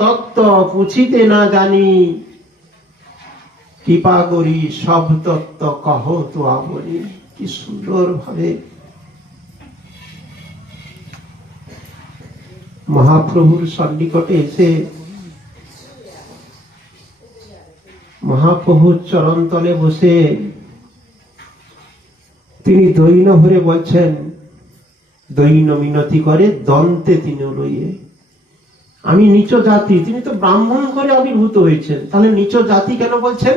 তত্ত্ব পুছিতে না জানি, কৃপা করি সব তত্ত্ব কহ তো বলি। কি সুন্দর ভাবে মহাপ্রভুর সন্নিকটে এসে মহাপ্রভুর চরণতলে বসে তিনি দৈন ভরে বলছেন, দৈন মিনতি করে দন্তে তিনি লইয়ে, আমি নিচ জাতি। তিনি তো ব্রাহ্মণ করে আবির্ভূত হয়েছেন, তাহলে নিচ জাতি কেন বলছেন?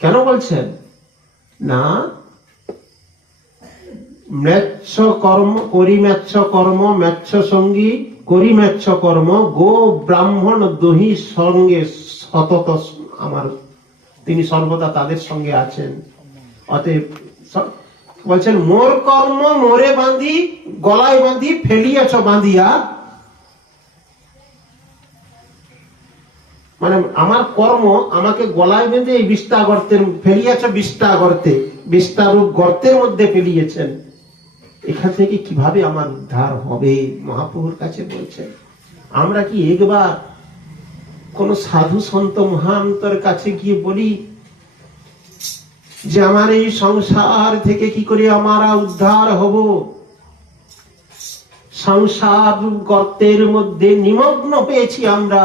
কেন বলছেন না? ম্লেচ্ছ কর্ম করি, মেচ্ছ কর্ম মেচ্ছ সঙ্গী করি, মেচ্ছ কর্ম গো ব্রাহ্মণ দহি সঙ্গে সতত আমার, তিনি সর্বদা তাদের সঙ্গে আছেন। অতএব বলছেন, মোর কর্ম মোরে বাঁধি, গলায় বাঁধি ফেলিয়াছ বাঁধিয়া, মানে আমার কর্ম আমাকে গলায় বেঁধে এই বিষ্ঠা গর্তের ফেলিয়াছ, বিষ্ঠা গর্তে, বিষ্ঠারূপ গর্তের মধ্যে ফেলিয়েছেন। এখান থেকে কিভাবে আমার উদ্ধার হবে? মহাপ্রভুর কাছে বলছেন। আমরা কি একবার কোন সাধু সন্ত মহান্তর কাছে গিয়ে বলি যে আমার এই সংসার থেকে কি করে আমরা উদ্ধার হব? সংসার গর্তের মধ্যে নিমগ্ন হয়েছি আমরা,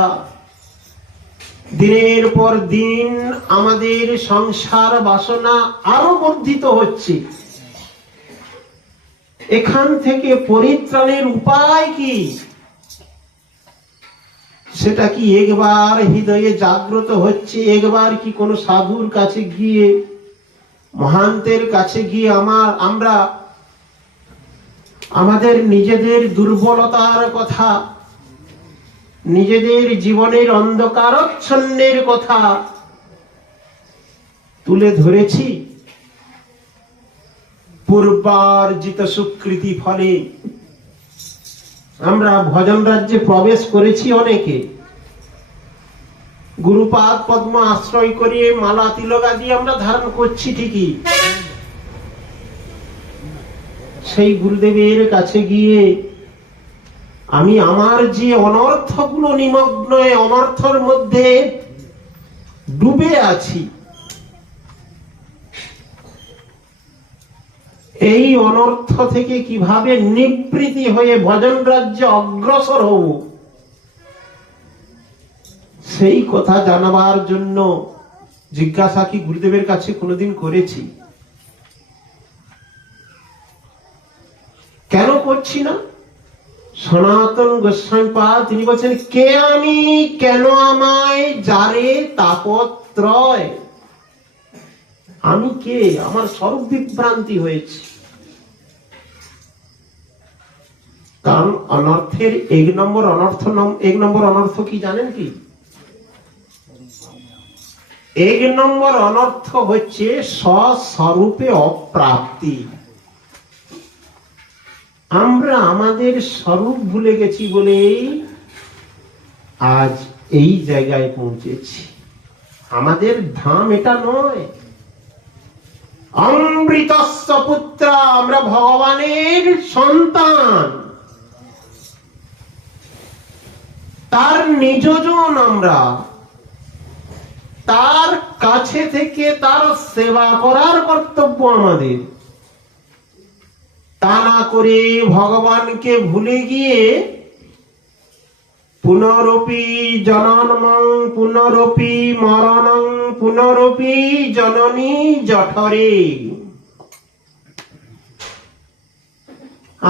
দিনের পর দিন আমাদের সংসার বাসনা আরো বর্ধিত হচ্ছে। এখান থেকে পরিত্রাণের উপায় কি? সেটা কি একবার হৃদয়ে জাগ্রত হচ্ছে? একবার কি কোনো সাধুর কাছে গিয়ে, মহান্তের কাছে গিয়ে আমরা আমাদের নিজেদের দুর্বলতার কথা, নিজেদের জীবনের অন্ধকারচ্ছন্নের কথা তুলে ধরেছি? পূর্বার্জিত সুকৃতি ফলে আমরা ভজন রাজ্যে প্রবেশ করেছি অনেকে, গুরুপাদ পদ্ম আশ্রয় করিয়ে মালা তিলকা দিয়ে আমরা ধারণ করছি ঠিকই। সেই গুরুদেবের কাছে গিয়ে আমি আমার যে অনর্থগুলো নিমগ্ন, অনর্থর মধ্যে ডুবে আছি, এই অনর্থ থেকে কিভাবে নিবৃত্তি হয়ে ভজন রাজ্যে অগ্রসর হব, সেই কথা জানাবার জন্য জিজ্ঞাসা কি গুরুদেবের কাছে কোনোদিন করেছি? কেন করছি না? সনাতন গোস্বামী পাদ তিনি বলছেন, কে আমি, কেন আমায়, যারে তাপত্রয়। আমি কে? আমার স্বরূপ বিভ্রান্তি হয়েছে। কারণ অনর্থের এক নম্বর অনর্থ কি জানেন কি? এক নম্বর অনর্থ হচ্ছে স্বস্বরূপে অপ্রাপ্তি। আমরা আমাদের স্বরূপ ভুলে গেছি বলেই আজ এই জায়গায় পৌঁছেছি। আমাদের ধাম এটা নয়। অমৃতস্য পুত্র, আমরা ভগবানের সন্তান, তার নিজজন। আমরা তার কাছে থেকে তার সেবা করার কর্তব্য আমাদের। তা না করে ভগবানকে ভুলে গিয়ে পুনরপি জননমং পুনরপি মরণং পুনরপি জননী জঠরে,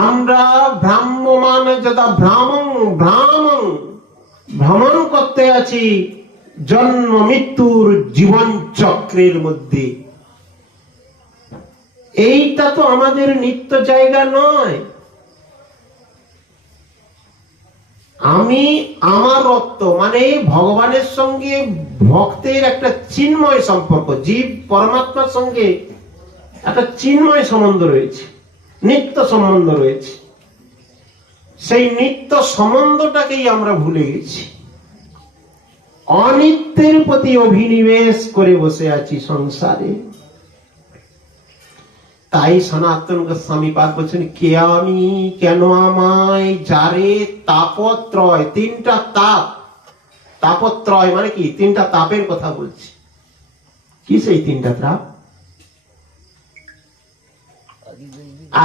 আমরা ভ্রাম্যমান যথা ভ্রমণ করতে আছি জন্ম মৃত্যুর জীবন চক্রের মধ্যে। এইটা তো আমাদের নিত্য জায়গা নয়। আমি আমার রত্ত, মানে ভগবানের সঙ্গে ভক্তের একটা চিন্ময় সম্পর্ক, জীব পরমাত্মার সঙ্গে একটা চিন্ময় সম্বন্ধ রয়েছে, নিত্য সম্বন্ধ রয়েছে। সেই নিত্য সম্বন্ধটাকেই আমরা ভুলে গেছি। অনিত্যের প্রতি অভিনিবেশ করে বসে আছি সংসারে। তাই সনাতন গোস্বামী পাদ বলছেন, কে আমি কেন আমায় যারে তাপত্রয়, তিনটা তাপ, তাপত্রয় মানে কি, তিনটা তাপের কথা বলছি। কি সেই তিনটা তাপ?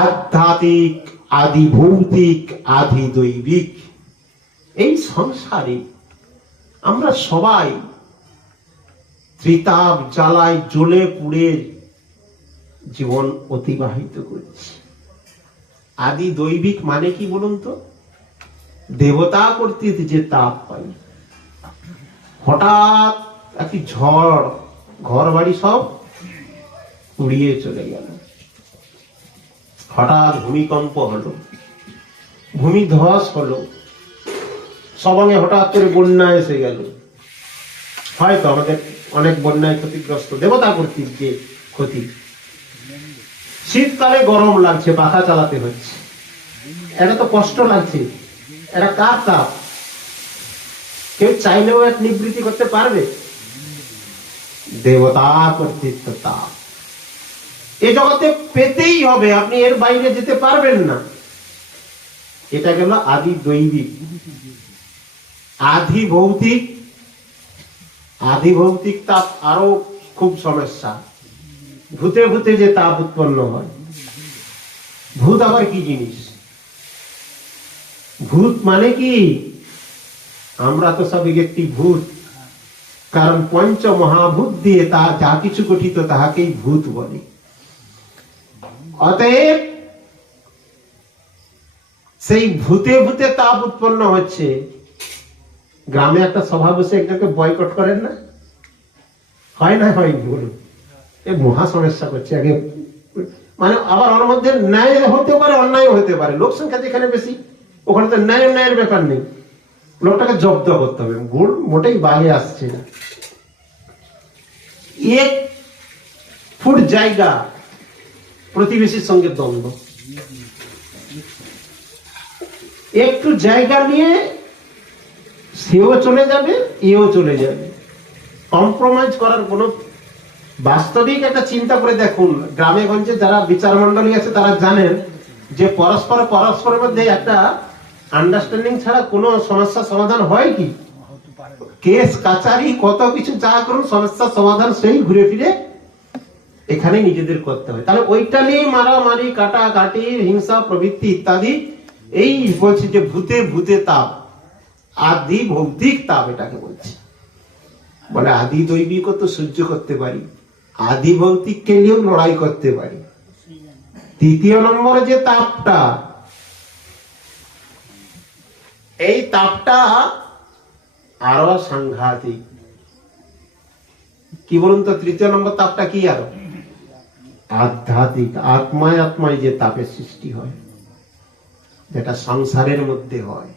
আধ্যাত্মিক, আদি ভৌতিক, আদি দৈবিক। এই সংসারে আমরা সবাই ত্রিতাপ জ্বালায় জ্বলে পুড়ে জীবন অতিবাহিত করছি। আদি দৈবিক মানে কি বলুন তো? দেবতা কর্তৃক যে তাপ পাই, হঠাৎ একটি ঝড় ঘর বাড়ি সব উড়িয়ে চলে গেল, হঠাৎ ভূমিকম্প হলো, ভূমিধস হলো, সবঙ্গে হঠাৎ করে বন্যা এসে গেল। হয়তো আমাদের অনেক বন্যায় ক্ষতিগ্রস্ত, দেবতা কর্তৃক যে ক্ষতি। শীতকালে গরম লাগছে, পাখা চালাতে হচ্ছে, এটা তো কষ্ট লাগছে। এটা কার তাপ? কেউ চাইলেও এক নিবৃত্তি করতে পারবে? দেবতা কর্তৃক তাপ এ জগতে পেতেই হবে, আপনি এর বাইরে যেতে পারবেন না। এটা গেল আদি দৈবিক। আদি ভৌতিক, আদি ভৌতিক তাপ আরো খুব সমস্যা। ভূতে ভূতে যে তাপ উৎপন্ন হয়। ভূত আবার কি জিনিস? ভূত মানে কি? আমরা তো সব একটি ভূত, কারণ পঞ্চ মহাভূত দিয়ে তা যা কিছু গঠিত তাহাকেই ভূত বলে। অতএব সেই ভূতে ভূতে তাপ উৎপন্ন হচ্ছে। গ্রামে একটা সভা বসে একজনকে বয়কট করেন না? হয় না? হয়নি? বলুন। এই মহা সমস্যা করছে আগে। মানে আবার ওর মধ্যে ন্যায় হতে পারে, অন্যায় হতে পারে। লোক সংখ্যা যেখানে বেশি, ওখানে তো ন্যায় অন্যায়ের ব্যাপার নেই, লোকটাকে জব্দ করতে হবে। গুড় মোটেই বাইরে আসছে না। 1 ফুট জায়গা প্রতিবেশীর সঙ্গে দ্বন্দ্ব, একটু জায়গা নিয়ে সেও চলে যাবে, এও চলে যাবে। কম্প্রোমাইজ করার কোনো, বাস্তবিক একটা চিন্তা করে দেখুন, গ্রামে গঞ্জে যারা বিচার মন্ডলী আছে তারা জানেন যে পরস্পরের মধ্যে একটা আন্ডারস্ট্যান্ডিং ছাড়া কোনো সমস্যা সমাধান হয় কি? কেস কাচারি কত কিছু যা করুন, সমস্যার সমাধান সেই ঘুরে ফিরে এখানে নিজেদের করতে হয়। তাহলে ওইটা নিয়ে মারামারি, কাটাকাটি, হিংসা প্রবৃত্তি ইত্যাদি। এই বলছি যে ভূতে ভূতে তাপ, আদি ভৌতিক তাপ এটাকে বলছি। বলে আদি দৈবিক তো সহ্য করতে পারি, আদি ভৌতিককে নিয়েও লড়াই করতে পারি। তৃতীয় নম্বরে যে তাপটা, এই তাপটা আরো সাংঘাতিক। কি বলুন তো, তৃতীয় নম্বর তাপটা কি? আরো আধ্যাত্মিক। আত্মায় আত্মায় যে তাপের সৃষ্টি হয়, যেটা সংসারের মধ্যে হয়,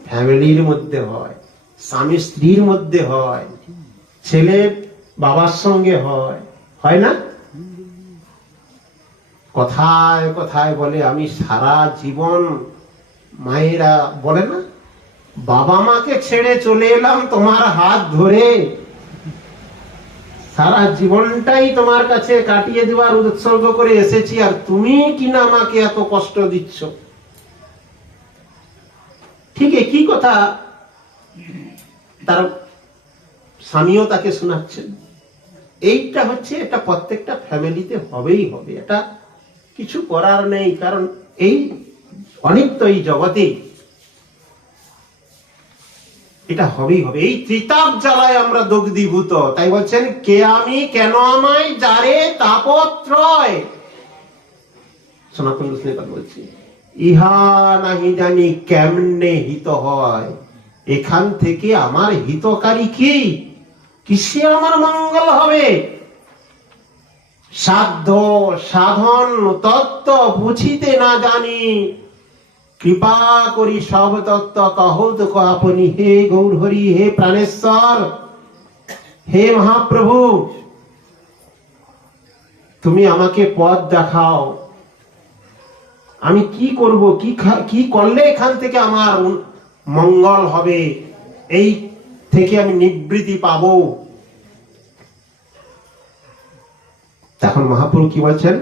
ফ্যামিলির মধ্যে হয়, স্বামী স্ত্রীর মধ্যে হয়, ছেলে বাবার সঙ্গে হয়, হয় না? কথায় কথায় বলে আমি সারা জীবন, মায়েরা বলে না, বাবা মাকে ছেড়ে চলে এলাম তোমার হাত ধরে, সারা জীবনটাই তোমার কাছে কাটিয়ে দেওয়ার উৎসর্গ করে এসেছি, আর তুমি কিনা আমাকে এত কষ্ট দিচ্ছ। ঠিক একই কথা তার স্বামীও তাকে শোনাচ্ছেন। এইটা হচ্ছে, এটা প্রত্যেকটা ফ্যামিলিতে হবেই হবে, এটা কিছু করার নেই। কারণ এই অনিত্য এই জগতে এটা হবেই হবে। এই ত্রিতাপ জ্বালায় আমরা দগ্ধীভূত। তাই বলছেন, কে আমি কেন আমায় যারে তাপত্রয়। সনাতন গোস্বামী বলছি, ইহা নাহি জানি কেমনে হিত হয়। এখান থেকে আমার হিতকারী কি? কিসে আমার মঙ্গল হবে? সাধ্য সাধন তত্ত্ব বুঝিতে না জানি, কৃপা করি সব তত্ত্ব কহত আপনি। হে গৌর হরি, হে প্রাণেশ্বর, হে মহাপ্রভু, তুমি আমাকে পথ দেখাও। আমি কি করব, কি করলে এখান থেকে আমার মঙ্গল হবে, এই থেকে আমি নিবৃত্তি পাবো। তখন মহাপ্রভু কি বলছেন?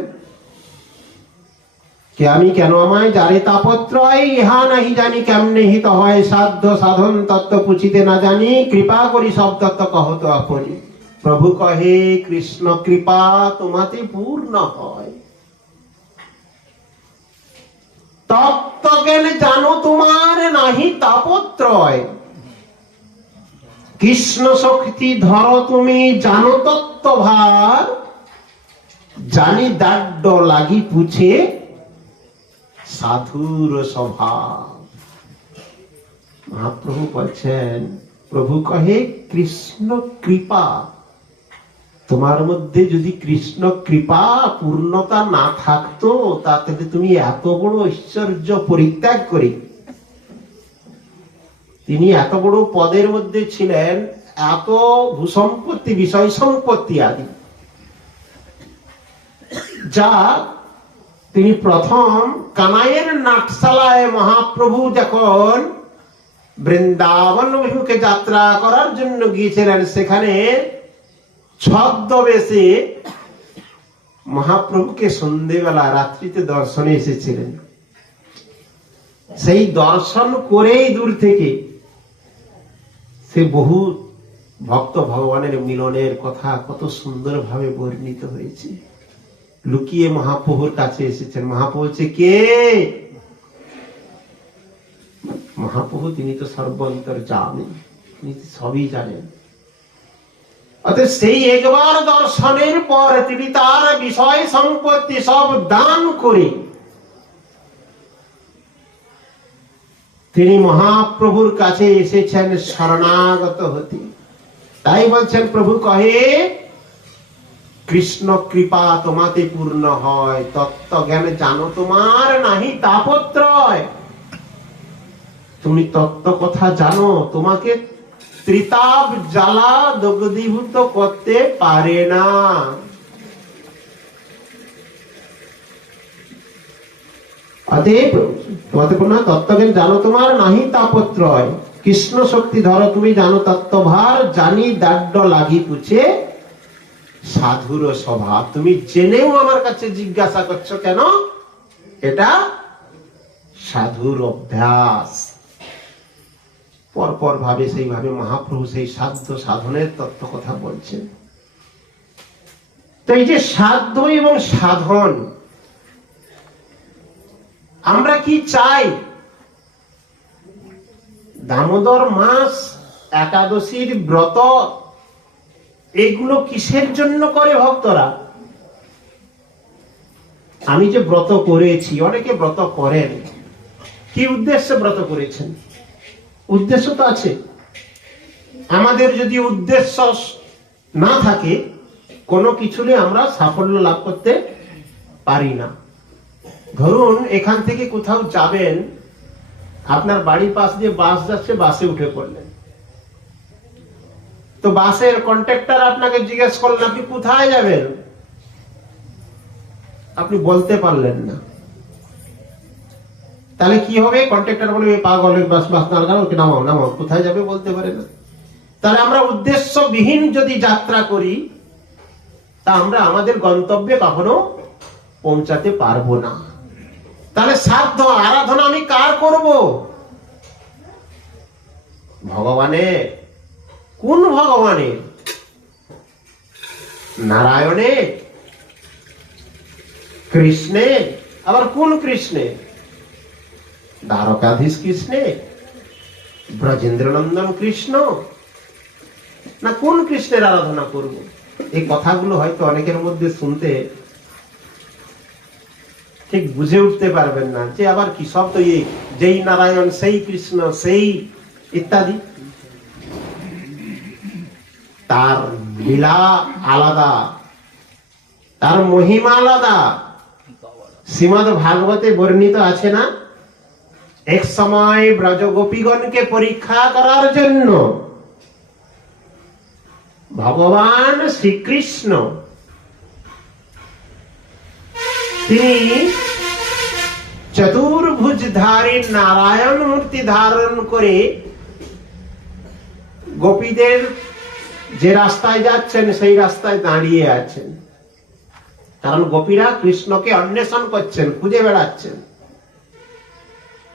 কে আমি কেন আমায় যারে তাপত্রয় ইহা নাহি জানি কেমনে হিত হয় সাধ্য সাধন তত্ত্ব পুছিতে না জানি কৃপা করি সব তত্ত্ব কহত আপনি। প্রভু কহে কৃষ্ণ কৃপা তোমাতে পূর্ণ হয়। তত্ত্বজ্ঞান জানো তোমার নাহি তাপত্রয়, কৃষ্ণ শক্তি ধরো তুমি জানো তত্ত্ব ভার, জানি দাড্ড লাগি পুছে সাধুর স্বভাব। মহাপ্রভু বলছেন, প্রভু কহে কৃষ্ণ কৃপা, তোমার মধ্যে যদি কৃষ্ণ কৃপা পূর্ণতা না থাকতো তাহলে তুমি এত বড় ঐশ্বর্য পরিত্যাগ করে, তিনি এত বড় পদের মধ্যে ছিলেন, এত ভূসম্পত্তি বিষয় সম্পত্তি আদি, যা তিনি প্রথম কানাইয়ের নাটশালায় মহাপ্রভু যখন বৃন্দাবন অভিমুখে যাত্রা করার জন্য গিয়েছিলেন, সেখানে ছদ্মবেশে মহাপ্রভুকে সন্ধ্যেবেলা রাত্রিতে দর্শনে এসেছিলেন। সেই দর্শন করেই দূর থেকে সে বহু ভক্ত ভগবানের মিলনের কথা কত সুন্দরভাবে বর্ণিত হয়েছে। লুকিয়ে মহাপ্রভুর কাছে এসেছেন। মহাপ্রভু বলছে, কে? মহাপ্রভু তিনি তো সর্বন্তর্যামী, তিনি সবই জানেন। অতএব সেই একবার দর্শনের পর তিনি তার বিষয় সম্পত্তি সব দান করে তিনি মহাপ্রভুর কাছে এসেছেন শরণাগত হতে। তাই বলছেন প্রভু কহে কৃষ্ণ কৃপা তোমাতে পূর্ণ হয়, তত্ত্ব জ্ঞান জানো তোমার নাহি তাপত্রয়। তুমি তত্ত্ব কথা জানো, তোমাকে ত্রিতাপ জ্বালা দগ্ধীভূত করতে পারে না। অতএব তোমাতে পূর্ণ তত্ত্বজ্ঞান জানো তোমার নাহি তাপত্রয়, কৃষ্ণ শক্তি ধরো তুমি জানো তত্ত্বভার, জানি দাড্ড লাগি পুছে সাধুর স্বভাব। তুমি জেনেও আমার কাছে জিজ্ঞাসা করছো কেন? এটা সাধুর অভ্যাস। পরপর ভাবে সেইভাবে মহাপ্রভু সেই সাধ্য সাধনের তত্ত্ব কথা বলছেন। তো এই যে সাধ্য এবং সাধন, আমরা কি চাই? দামোদর মাস, একাদশীর ব্রত, এগুলো কিসের জন্য করে ভক্তরা? আমি যে ব্রত করেছি, অনেকে ব্রত করেন, কি উদ্দেশ্যে ব্রত করেছেন? উদ্দেশ্য তো আছে। আমাদের যদি উদ্দেশ্য না থাকে, কোনো কিছু নিয়ে আমরা সাফল্য লাভ করতে পারি না। ধরুন এখান থেকে কোথাও যাবেন, আপনার বাড়ির পাশ দিয়ে বাস যাচ্ছে, বাসে উঠে পড়লেন, তো বাসের কন্ট্রাক্টর আপনাকে জিজ্ঞেস করলেন আপনি কোথায় যাবেন, আপনি বলতে পারলেন না, তাহলে কি হবে? কন্ট্রাক্টর বলবে পাগল, বাস দাঁড়াও, নামাও নামাও, কোথায় যাবে বলতে পারে না। তাহলে আমরা উদ্দেশ্যবিহীন যদি যাত্রা করি, তা আমরা আমাদের গন্তব্যে কখনো পৌঁছাতে পারবো না। তাহলে সাধ্য আরাধনা আমি কার করব? ভগবানের। কোন ভগবানের? নারায়ণের, কৃষ্ণের। আবার কোন কৃষ্ণের? দ্বারকাধীশ কৃষ্ণের, ব্রজেন্দ্রনন্দন কৃষ্ণ, না কোন কৃষ্ণের আরাধনা করব? এই কথাগুলো হয়তো অনেকের মধ্যে শুনতে ঠিক বুঝে উঠতে পারবেন না, যে আবার কি সব তো এই যেই নারায়ণ সেই কৃষ্ণ সেই ইত্যাদি। তার লীলা আলাদা, তার মহিমা আলাদা। শ্রীমদ্ ভাগবতে বর্ণিত আছে না, এক সময় ব্রজ গোপীগণকে পরীক্ষা করার জন্য ভগবান শ্রীকৃষ্ণ তিনি চতুর্ভুজধারী নারায়ণ মূর্তি ধারণ করে গোপীদের যে রাস্তায় যাচ্ছেন সেই রাস্তায় দাঁড়িয়ে আছেন। কারণ গোপীরা কৃষ্ণকে অন্বেষণ করছেন, খুঁজে বেড়াচ্ছেন।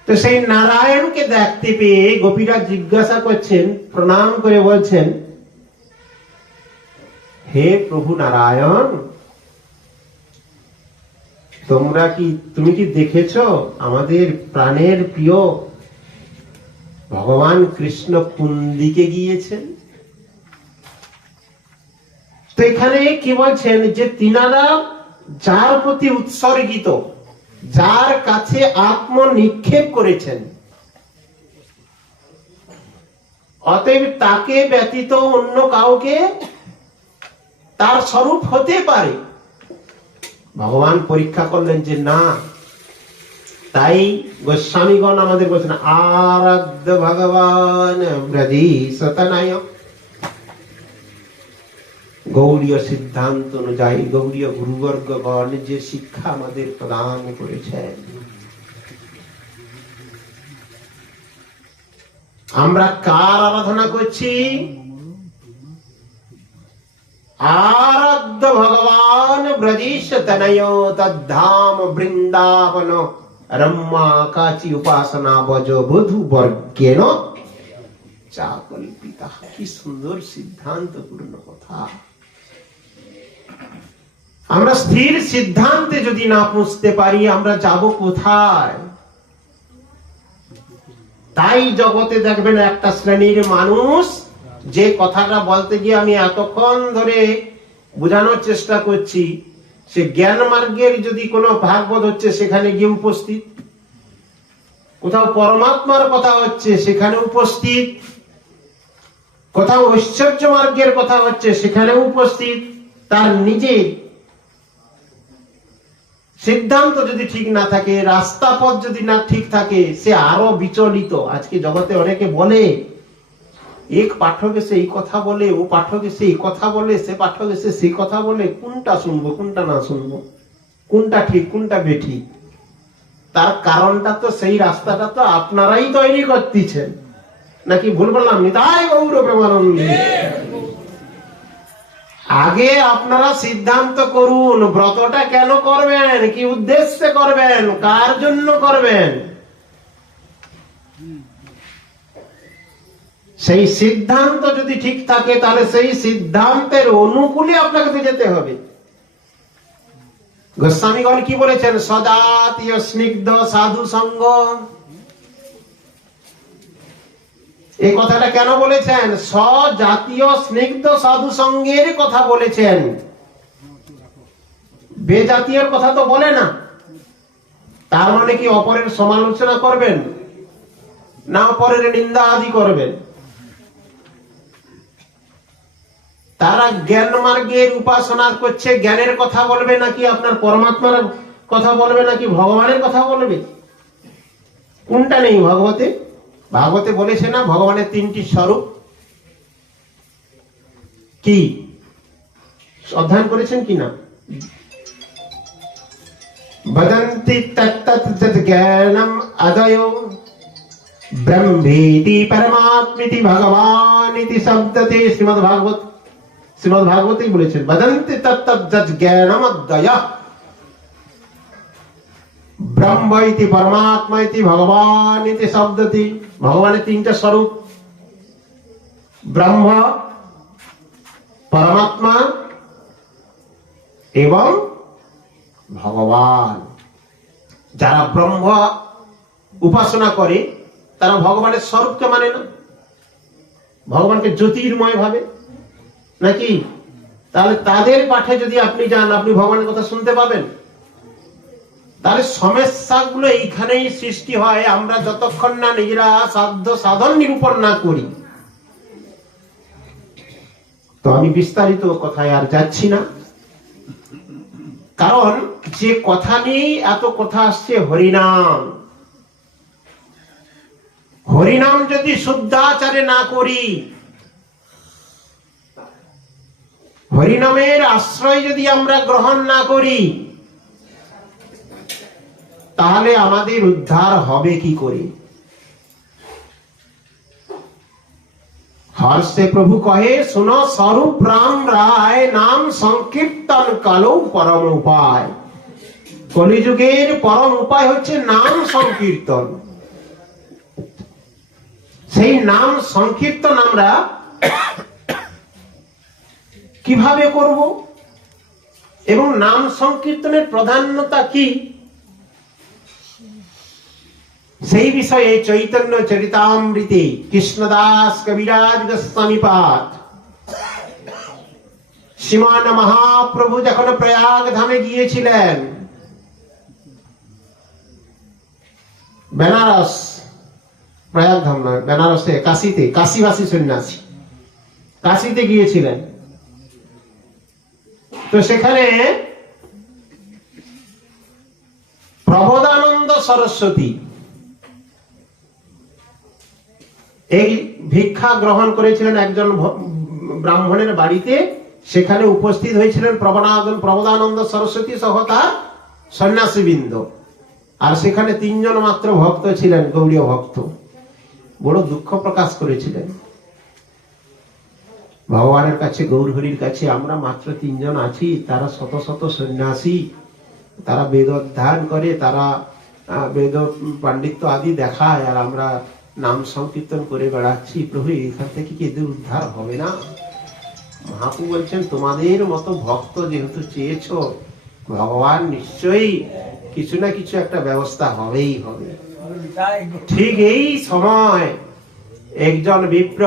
তো সেই নারায়ণকে দেখতে পেয়ে গোপীরা জিজ্ঞাসা করছেন, প্রণাম করে বলছেন, হে প্রভু নারায়ণ, তুমি কি দেখেছ আমাদের প্রাণের প্রিয় ভগবান কৃষ্ণ কোন দিকে গিয়েছেন? তো এখানে কি বলছেন যে তিনারা যার প্রতি উৎসর্গিত, যার কাছে আত্ম নিক্ষেপ করেছেন, অতএব তাকে ব্যতীত অন্য কাউকে তার স্বরূপ হতে পারে। ভগবান পরীক্ষা করলেন যে না। তাই গোস্বামীগণ আমাদের বলছেন, আরাধ্য ভগবান ব্রজেশতনয়। গৌড়ীয় সিদ্ধান্ত অনুযায়ী গৌড়ীয় গুরুবর্গগণ যে শিক্ষা আমাদের প্রদান করেছেন, আমরা কার আরাধনা করছি? আরাধ্য ভগবান ব্রজেশতনয় তদ্ধাম বৃন্দাবন রম্মা কাচি উপাসনা বজ বধূ বর্গেণ চা কল্পিতা। কি সুন্দর সিদ্ধান্তপূর্ণ কথা। আমরা স্থির সিদ্ধান্তে যদি না পৌঁছতে পারি, আমরা যাব কোথায়? তাই জগতে দেখবেন একটা শ্রেণীর মানুষ, যে কথাটা বলতে গিয়ে আমি এতক্ষণ ধরে বোঝানোর চেষ্টা করছি, সে জ্ঞান মার্গের যদি কোনো ভাগবত হচ্ছে সেখানে গিয়ে উপস্থিত, কোথাও পরমাত্মার কথা হচ্ছে সেখানে উপস্থিত, কোথাও ঐশ্বর্য মার্গের কথা হচ্ছে সেখানে উপস্থিত। তার নিজের সিদ্ধান্ত যদি ঠিক না থাকে, রাস্তা পথ যদি না ঠিক থাকে, সে আরো বিচলিত। আজকে জগতে অনেকে বলে, এক পাঠক এসে এই কথা বলে, ও পাঠক এসে এই কথা বলে, সে পাঠক এসে সেই কথা বলে, কোনটা শুনবো কোনটা না শুনবো, কোনটা ঠিক কোনটা বেঠিক? তার কারণটা তো সেই রাস্তাটা তো আপনারাই তৈরি করতেছেন, নাকি ভুল বললাম? নিতাই গৌর প্রেমানন্দে। আগে আপনারা সিদ্ধান্ত করুন, ব্রতটা কেন করবেন, কি উদ্দেশ্যে করবেন, কার জন্য করবেন। সেই সিদ্ধান্ত যদি ঠিক থাকে, তাহলে সেই সিদ্ধান্তের অনুকূলে আপনাকে তো যেতে হবে। গোস্বামীগণ কি বলেছেন? সজাতীয় স্নিগ্ধ সাধু সঙ্গ। এই কথাটা কেন বলেছেন? স্বজাতীয় স্নিগ্ধ সাধু সঙ্গের কথা বলেছেন, বেজাতীয় কথা তো বলে না। তার মানে কি অপরের সমালোচনা করবেন না অপরের নিন্দা আদি করবেন? তারা জ্ঞান মার্গের উপাসনা করছে, জ্ঞানের কথা বলবে নাকি আপনার পরমাত্মার কথা বলবে নাকি ভগবানের কথা বলবে? কোনটা নেই ভাগবতে? ভাগবতে বলেছে না ভগবানের তিনটি স্বরূপ? কি অধ্যয়ন করেছেন কিনা? বদন্তি তত্তৎ জ্ঞানম অদয় ব্রহ্মেতি পরমাত্মেতি ভগবানিতি শব্দতে। শ্রীমদ্ ভাগবতেই বলেছেন, বদন্তি তত্তৎ জ্ঞানম অদয় ব্রহ্ম ইতি পরমাত্মা ইতি ভগবান ইতি শব্দতি। ভগবানের তিনটা স্বরূপ, ব্রহ্ম, পরমাত্মা এবং ভগবান। যারা ব্রহ্ম উপাসনা করে তারা ভগবানের স্বরূপকে মানে না, ভগবানকে জ্যোতির্ময় ভাবে নাকি? তাহলে তাদের পাঠে যদি আপনি যান, আপনি ভগবানের কথা শুনতে পাবেন। তাহলে সমস্যাগুলো এইখানেই সৃষ্টি হয়, আমরা যতক্ষণ না নিজেরা সাধ্য সাধন নিরূপণ না করি। তো আমি বিস্তারিত কথায় আর যাচ্ছি না, কারণ যে কথা নিয়ে এত কথা আসছে, হরিনাম। হরিনাম যদি শুদ্ধাচারে না করি, হরিনামের আশ্রয় যদি আমরা গ্রহণ না করি, তাহলে আমাদের উদ্ধার হবে কি করে? হর্ষে প্রভু কহে, শুনো স্বরূপ রাম রায়, নাম সংকীর্তন কালো পরম উপায়। কলিযুগের পরম উপায় হচ্ছে নাম সংকীর্তন। সেই নাম সংকীর্তন আমরা কিভাবে করব এবং নাম সংকীর্তনের প্রাধান্যতা কি, সেই বিষয়ে চৈতন্য চরিতামৃতে কৃষ্ণদাস কবিরাজ গোস্বামী পাঠ। শ্রীমান মহাপ্রভু যখন প্রয়াগ ধামে গিয়েছিলেন, বেনারস, প্রয়াগ ধাম নয়, বেনারসে, কাশীতে, কাশীবাসী সন্ন্যাসী কাশীতে গিয়েছিলেন। তো সেখানে প্রবোধানন্দ সরস্বতী এই ভিক্ষা গ্রহণ করেছিলেন একজন ব্রাহ্মণের বাড়িতে। সেখানে উপস্থিত হয়েছিলেন প্রবোধানন্দ সরস্বতী সহ তার সন্ন্যাসীবৃন্দ। আর সেখানে 3 জন মাত্র ভক্ত ছিলেন, গৌড়ীয় ভক্ত। বড় দুঃখ প্রকাশ করেছিলেন ভগবানের কাছে, গৌরহরির কাছে, আমরা মাত্র 3 জন আছি, তারা শত শত সন্ন্যাসী, তারা বেদ অধ্যয়ন করে, তারা বেদ পাণ্ডিত্য আদি দেখায়, আর আমরা নাম সংকীর্তন করে বেড়াচ্ছি। প্রভু, এখান থেকে কি এদের উদ্ধার হবে না? মহাপ্রভু বলছেন, তোমাদের মতো ভক্ত যেহেতু চেয়েছ, ভগবান নিশ্চয়ই কিছু না কিছু একটা ব্যবস্থা হবেই হবে। ঠিক এই সময় একজন বিপ্র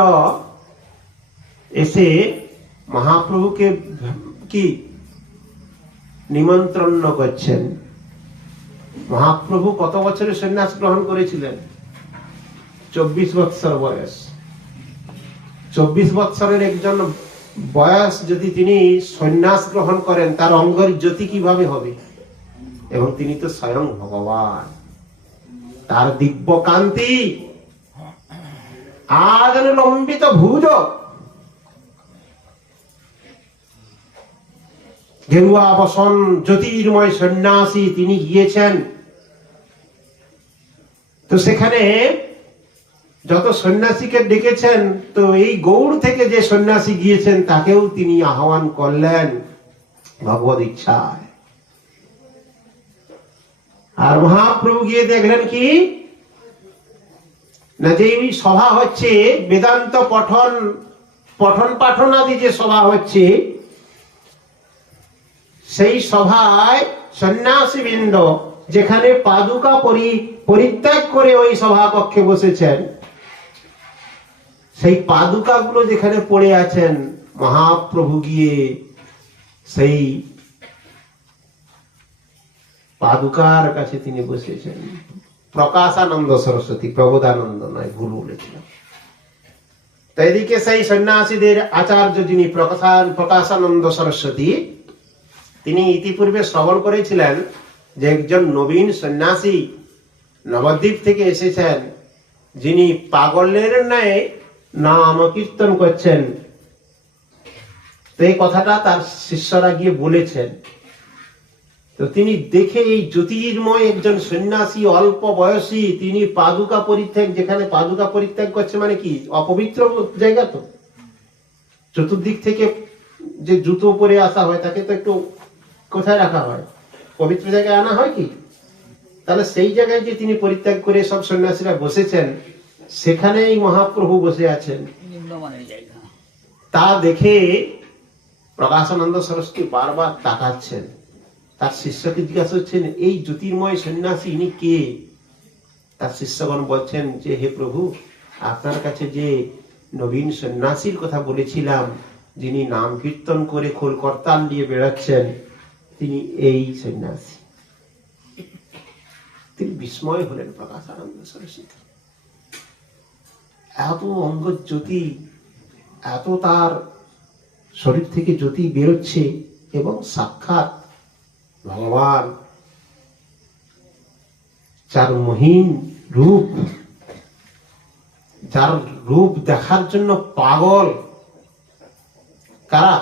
এসে মহাপ্রভুকে কি নিমন্ত্রণ করছেন। মহাপ্রভু কত বছরে সন্ন্যাস গ্রহণ করেছিলেন? 24 বৎসর বয়স। 24 বৎসরের একজন বয়স যদি তিনি সন্ন্যাস গ্রহণ করেন, তার অঙ্গের জ্যোতি কিভাবে হবে? এবং তিনি তো স্বয়ং ভগবান, তার দিব্য কান্তি, আদন লম্বিত ভুজ, গেরুয়া বসন জ্যোতির্ময় সন্ন্যাসী তিনি গিয়েছেন। তো সেখানে যত সন্ন্যাসীকে ডেকেছেন, তো এই গৌড় থেকে যে সন্ন্যাসী গিয়েছেন তাকেও তিনি আহ্বান করলেন ভগবদ ইচ্ছায়। আর মহাপ্রভু গিয়ে দেখলেন কি না, যে সভা হচ্ছে, বেদান্ত পঠন পাঠন আদি যে সভা হচ্ছে, সেই সভায় সন্ন্যাসীবৃন্দ যেখানে পাদুকা পরিত্যাগ করে ওই সভা কক্ষে বসেছেন, সেই পাদুকাগুলো যেখানে পড়ে আছেন, মহাপ্রভু গিয়ে সেই পাদুকার কাছে তিনি বসেছেন। প্রকাশানন্দ সরস্বতী, প্রবোধানন্দ নয়, ভুল বলেছিলাম। তো এদিকে সেই সন্ন্যাসীদের আচার্য যিনি প্রকাশানন্দ সরস্বতী, তিনি ইতিপূর্বে শ্রবণ করেছিলেন যে একজন নবীন সন্ন্যাসী নবদ্বীপ থেকে এসেছেন, যিনি পাগলের ন্যায় নাম কীর্তন করছেন। তো এই কথাটা তার শিষ্যরা গিয়ে বলেছেন। তো তিনি দেখে এই জ্যোতির্ময় একজন সন্ন্যাসী, অল্প বয়সী, তিনি পাদুকা পরিত্যাগ, যেখানে পাদুকা পরিত্যাগ করছে মানে কি, অপবিত্র জায়গা। তো চতুর্দিক থেকে যে জুতো পরে আসা হয়, তাকে তো একটু কোথায় রাখা হয়? পবিত্র জায়গায় আনা হয় কি? তাহলে সেই জায়গায় যে তিনি পরিত্যাগ করে সব সন্ন্যাসীরা বসেছেন, সেখানেই মহাপ্রভু বসে আছেন। তা দেখে প্রকাশানন্দ সরস্বতী বারবার তাকাচ্ছেন। তার শিষ্যকে জিজ্ঞাসা করছেন, এই জ্যোতির্ময় সন্ন্যাসী ইনি কে? তার শিষ্যগণ বলছেন যে, হে প্রভু, আপনার কাছে যে নবীন সন্ন্যাসীর কথা বলেছিলাম, যিনি নাম কীর্তন করে খোল করতাল দিয়ে বেড়াচ্ছেন, তিনি এই সন্ন্যাসী। তিনি বিস্ময় হলেন প্রকাশানন্দ সরস্বতী। এত অঙ্গ জ্যোতি, এত তার শরীর থেকে জ্যোতি বেরোচ্ছে, এবং সাক্ষাৎ ভগবান, যার মহিম রূপ, যার রূপ দেখার জন্য পাগল কারা?